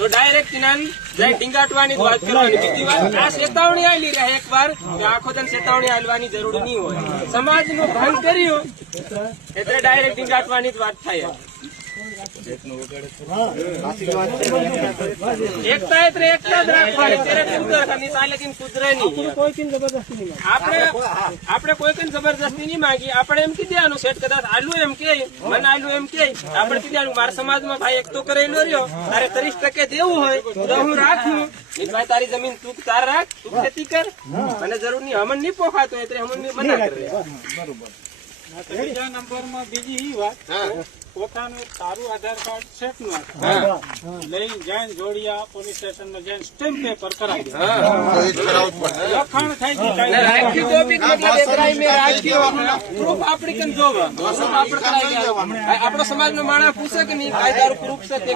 તો ડાયરેક્ટ જઈ ટીંગાટવાની વાત કરવાની. બીજી વાત, આ ચેતવણી આવેલી રહે એક વાર કે આખો દિન ચેતવણી આલવાની જરૂર નહીં હોય. સમાજનું ભંગ કર્યું એટલે ડાયરેક્ટ ટીંગાટવાની જ વાત થાય. એકતા એટલે એકતા જ રાખવાની. ત્યારે કુદરત ચાલે કે કુદરે નહીં. આપણે કોઈ કઈ જબરદસ્તી નહીં માંગી. આપણે એમ કીધું આનું સેટ કદાચ આલુ એમ કે મને આલુ એમ કે આપણે કીધું મારા સમાજમાં ભાઈ એક તો કરેલો રહ્યો, તારે 30% દેવું હોય તો હું રાખું. ભાઈ તારી જમીન તું તાર રાખ, તું ખેતી કર, મને જરૂર નહીં. હમણ નહીં પોખાતો એટલે હમણ મના કરે. બીજા નંબરમાં બીજી વાત, પોતાનું તારું આધાર કાર્ડ સેટ નું લઈ જઈને જોડિયા પોલીસ સ્ટેશનમાં જઈને સ્ટેમ્પ પેપર કરાવી લખાણ થઈ ગયું. આપણો સમાજ નો માણસ પૂછે કે નહીં કાયદારું પ્રૂફ છે તે